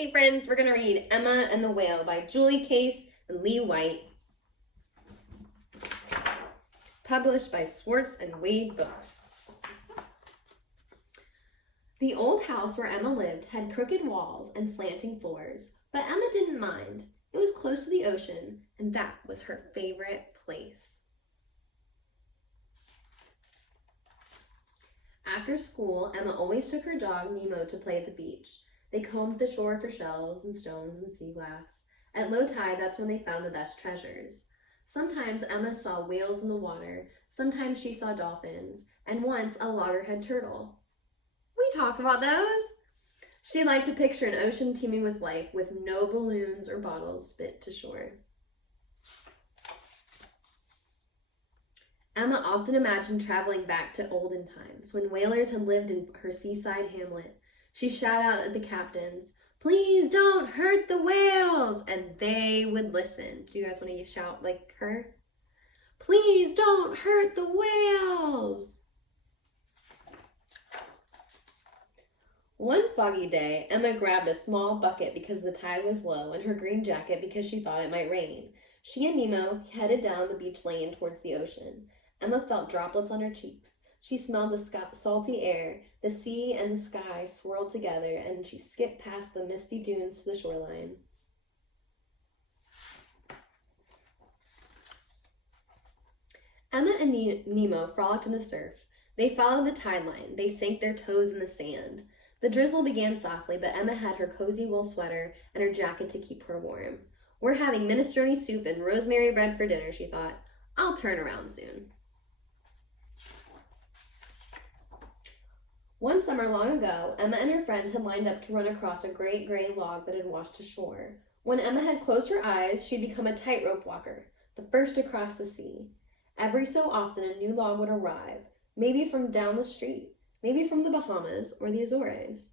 Hey friends, we're going to read Emma and the Whale by Julie Case and Lee White. Published by Schwartz and Wade Books. The old house where Emma lived had crooked walls and slanting floors, but Emma didn't mind. It was close to the ocean, and that was her favorite place. After school, Emma always took her dog Nemo to play at the beach. They combed the shore for shells and stones and sea glass. At low tide, that's when they found the best treasures. Sometimes Emma saw whales in the water, sometimes she saw dolphins, and once a loggerhead turtle. We talked about those. She liked to picture an ocean teeming with life, with no balloons or bottles spit to shore. Emma often imagined traveling back to olden times, when whalers had lived in her seaside hamlet. She shouted out at the captains, "Please don't hurt the whales!" And they would listen. Do you guys want to shout like her? "Please don't hurt the whales!" One foggy day, Emma grabbed a small bucket because the tide was low and her green jacket because she thought it might rain. She and Nemo headed down the beach lane towards the ocean. Emma felt droplets on her cheeks. She smelled the salty air. The sea and the sky swirled together, and she skipped past the misty dunes to the shoreline. Emma and Nemo frolicked in the surf. They followed the tide line. They sank their toes in the sand. The drizzle began softly, but Emma had her cozy wool sweater and her jacket to keep her warm. "We're having minestrone soup and rosemary bread for dinner," she thought. "I'll turn around soon." One summer long ago, Emma and her friends had lined up to run across a great gray log that had washed ashore. When Emma had closed her eyes, she'd become a tightrope walker, the first to cross the sea. Every so often, a new log would arrive, maybe from down the street, maybe from the Bahamas or the Azores.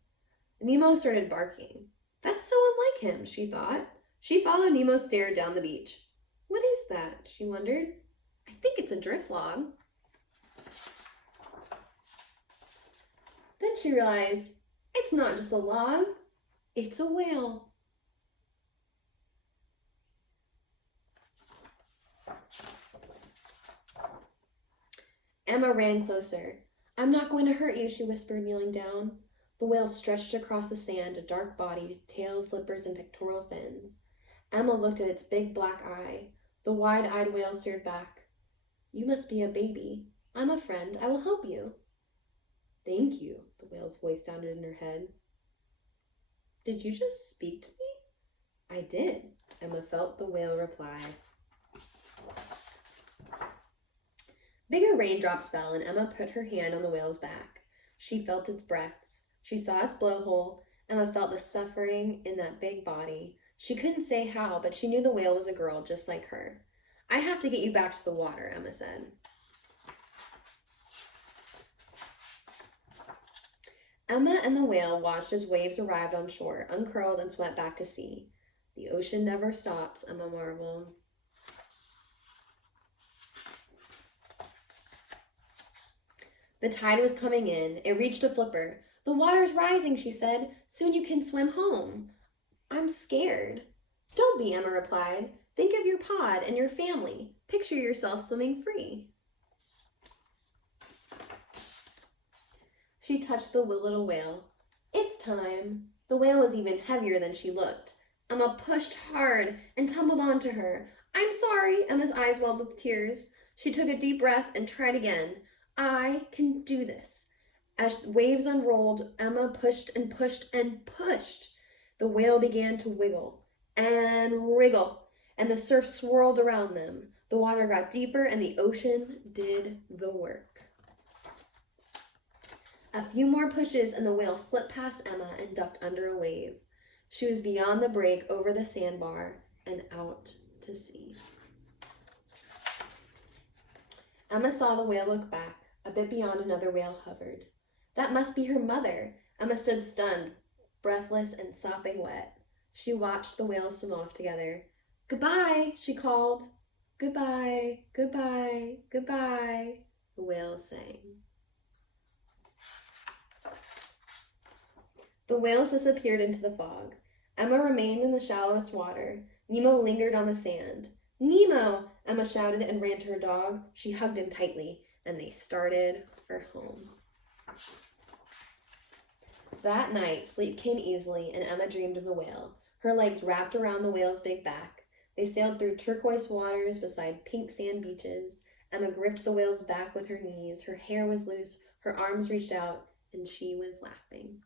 Nemo started barking. "That's so unlike him," she thought. She followed Nemo's stare down the beach. "What is that?" she wondered. "I think it's a drift log." Then she realized, it's not just a log, it's a whale. Emma ran closer. "I'm not going to hurt you," she whispered, kneeling down. The whale stretched across the sand, a dark body, tail, flippers, and pectoral fins. Emma looked at its big black eye. The wide-eyed whale stared back. "You must be a baby. I'm a friend. I will help you." "Thank you," the whale's voice sounded in her head. "Did you just speak to me?" "I did," Emma felt the whale reply. Bigger raindrops fell, and Emma put her hand on the whale's back. She felt its breaths. She saw its blowhole. Emma felt the suffering in that big body. She couldn't say how, but she knew the whale was a girl just like her. "I have to get you back to the water," Emma said. Emma and the whale watched as waves arrived on shore, uncurled and swept back to sea. "The ocean never stops," Emma marveled. The tide was coming in. It reached a flipper. "The water's rising," she said. "Soon you can swim home." "I'm scared." "Don't be," Emma replied. "Think of your pod and your family. Picture yourself swimming free." She touched the little whale. "It's time." The whale was even heavier than she looked. Emma pushed hard and tumbled onto her. "I'm sorry." Emma's eyes welled with tears. She took a deep breath and tried again. "I can do this." As waves unrolled, Emma pushed and pushed and pushed. The whale began to wiggle and wriggle, and the surf swirled around them. The water got deeper, and the ocean did the work. A few more pushes, and the whale slipped past Emma and ducked under a wave. She was beyond the break, over the sandbar, and out to sea. Emma saw the whale look back. A bit beyond, another whale hovered. That must be her mother. Emma stood stunned, breathless and sopping wet. She watched the whales swim off together. "Goodbye," she called. "Goodbye, goodbye, goodbye," the whale sang. The whales disappeared into the fog. Emma remained in the shallowest water. Nemo lingered on the sand. Nemo! Emma shouted and ran to her dog. She hugged him tightly, and they started for home. That night, sleep came easily, and Emma dreamed of the whale. Her legs wrapped around the whale's big back. They sailed through turquoise waters beside pink sand beaches. Emma gripped the whale's back with her knees. Her hair was loose, her arms reached out, and she was laughing.